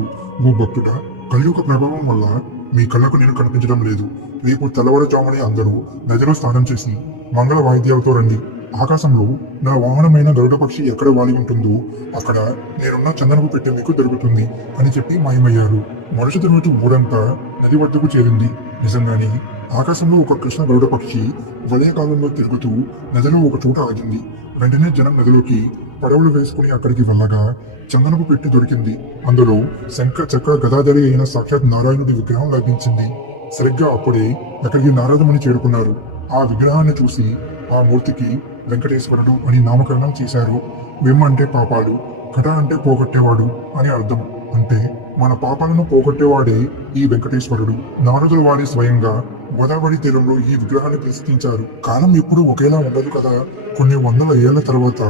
అన్నారు ఓ భక్తుడ? కలియుగ ప్రభావం వల్ల మీ కళ్ళకు నేను కనిపించడం లేదు. రేపు తెల్లవారుజామునే అందరూ నదిలో స్నానం చేసి మంగళ వాయిద్యాలతో రండి. ఆకాశంలో నా వాహనమైన గరుడ పక్షి ఎక్కడ వాలి ఉంటుందో అక్కడ నేనున్న చందనపు పెట్టె మీకు దొరుకుతుంది అని చెప్పి మాయమయ్యారు. మరుసటి రోజు ఊరంతా నది వద్దకు చేరింది. నిజంగానే ఆకాశంలో ఒక కృష్ణ గరుడ పక్షి వలయకాలంలో తిరుగుతూ నదిలో ఒక చోట ఆగింది. వెంటనే జనం నదిలోకి పడవలు వేసుకుని అక్కడికి వెళ్ళగా చందనపు పెట్టి దొరికింది. అందులో శంఖ చక్ర గదాధరి అయిన సాక్షాత్ నారాయణుడి విగ్రహం లభించింది. సరిగ్గా అప్పుడే అక్కడికి నారదముని చేరుకున్నారు. ఆ విగ్రహాన్ని చూసి ఆ మూర్తికి వెంకటేశ్వరుడు అని నామకరణం చేశారు. విమ్ అంటే పాపాలు కట అంటే పోగొట్టేవాడు అని అర్థం. అంటే మన పాపాలను పోగొట్టేవాడే ఈ వెంకటేశ్వరుడు. నారదుల వారి స్వయంగా గోదావరి తీరంలో ఈ విగ్రహాన్ని ప్రతిష్ఠించారు. కాలం ఎప్పుడూ ఒకేలా ఉండదు కదా? కొన్ని వందల ఏళ్ళ తర్వాత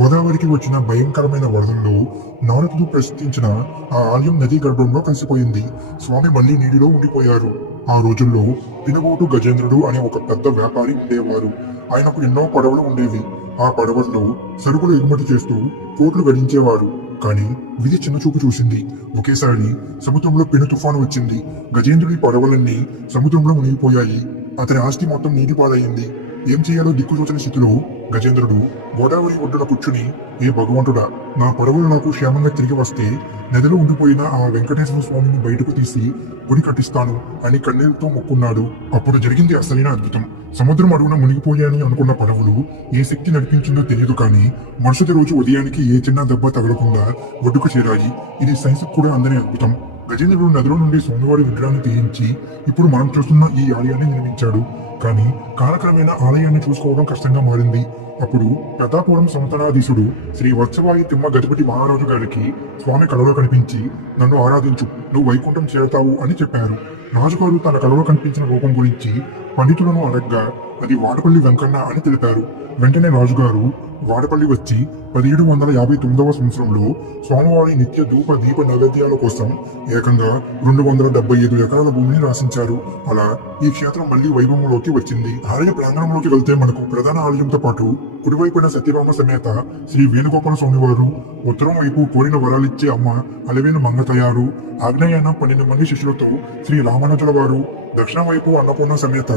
గోదావరికి వచ్చిన భయంకరమైన వరదల్లో నారదుడు ప్రతిష్ఠించిన ఆ ఆలయం నదీ గర్భంలో కలిసిపోయింది. స్వామి మళ్ళీ నీటిలో ఉండిపోయారు. ఆ రోజుల్లో పినబోటు గజేంద్రుడు అనే ఒక పెద్ద వ్యాపారి ఉండేవారు. ఆయనకు ఎన్నో పడవలు ఉండేవి. ఆ పడవల్లో సరుకులు ఎగుమతి చేస్తూ కోట్లు గడించేవారు. కానీ విధి చిన్న చూపు చూసింది. ఒకేసారి సముద్రంలో పెను తుఫాను వచ్చింది. గజేంద్రుడి పడవలన్నీ సముద్రంలో మునిగిపోయాయి. అతని ఆస్తి మొత్తం నీటి పాలయ్యింది ఏం చేయాలో దిక్కుతోచని స్థితిలో గజేంద్రుడు గోదావరి ఒడ్డున కూర్చుని ఏ భగవంతుడా నా పడవలు నాకు క్షేమంగా తిరిగి వస్తే నదిలో ఉండిపోయిన ఆ వెంకటేశ్వర స్వామిని బయటకు తీసి గుడి కట్టిస్తాను అని కన్నీళ్ళతో మొక్కున్నాడు. అప్పుడు జరిగింది అసలైన అద్భుతం. సముద్రం అడుగున మునిగిపోయాయని అనుకున్న పడవలు ఏ శక్తి నడిపించిందో తెలియదు కానీ మరుసటి రోజు ఉదయానికి ఏ చిన్న దెబ్బ తగలకుండా ఒడ్డుకు చేరాయి. ఇది సైన్స్ కూడా అందనే అద్భుతం. గజేంద్రుడు నదిలో నుండి స్వామివారి విగ్రహాన్ని తీయించి ఇప్పుడు మనం చూస్తున్న ఈ ఆలయాన్ని నిర్మించాడు. కానీ కాలక్రమేణా ఆలయాన్ని చూసుకోవడం కష్టంగా మారింది. అప్పుడు ప్రతాపురం సంతనాధీశుడు శ్రీ వత్సవాయి తిమ్మ గజపతి మహారాజు గారికి స్వామి కళలో కనిపించి నన్ను ఆరాధించు. నువ్వు వైకుంఠం చేరతావు అని చెప్పారు. రాజుగారు తన కళలో కనిపించిన రూపం గురించి పండితులను అడగ్గా అది వాడపల్లి వెంకన్న అని తెలిపారు. వెంటనే రాజుగారు వాడపల్లి వచ్చి పదిహేడు వందల యాభై తొమ్మిదవ సంవత్సరంలో స్వామివారి నిత్య ధూప దీప నైవేద్యాల కోసం ఏకంగా రెండు వందల డెబ్బై ఐదు ఎకరాల భూమిని రాసించారు. అలా ఈ క్షేత్రం మళ్ళీ వైభవంలోకి వచ్చింది. ఆలయ ప్రాంగణంలోకి వెళ్తే మనకు ప్రధాన ఆలయంతో పాటు కుడివైపున సత్యభామ సమేత శ్రీ వేణుగోపాల స్వామివారు ఉత్తరం వైపు కోరిన వరాలిచ్చే అమ్మ అలవేను మంగ తయారు ఆగ్నేయాన పన్నెండు మంది శిష్యులతో శ్రీ రామానుజుల వారు దక్షిణ వైపు అన్నపూర్ణ సమేత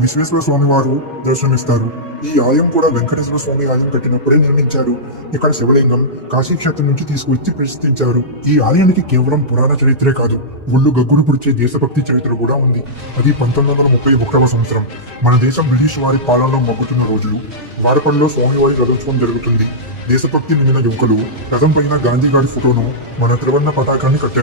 విశ్వేశ్వర స్వామి వారు దర్శనమిస్తారు. ఈ ఆలయం కూడా వెంకటేశ్వర స్వామి ఆలయం కట్టినప్పుడే నిర్మించారు. ఇక్కడ శివలింగం కాశీ క్షేత్రం నుంచి తీసుకొచ్చి ప్రతిష్ఠించారు. ఈ ఆలయానికి కేవలం పురాణ చరిత్రే కాదు ఒళ్ళు గగ్గురు పుడిచే దేశభక్తి చరిత్ర కూడా ఉంది. అది పంతొమ్మిది వందల ముప్పై ఒకటవ సంవత్సరం. మన దేశం బ్రిటిష్ వారి పాలనలో మగ్గుతున్న రోజులు. వారపల్లిలో స్వామివారి రథోత్సవం జరుగుతుంది. దేశభక్తి నిండిన యువకులు రథం పైన గాంధీ గారి ఫోటోను మన త్రివర్ణ పతాకాన్ని కట్టారు.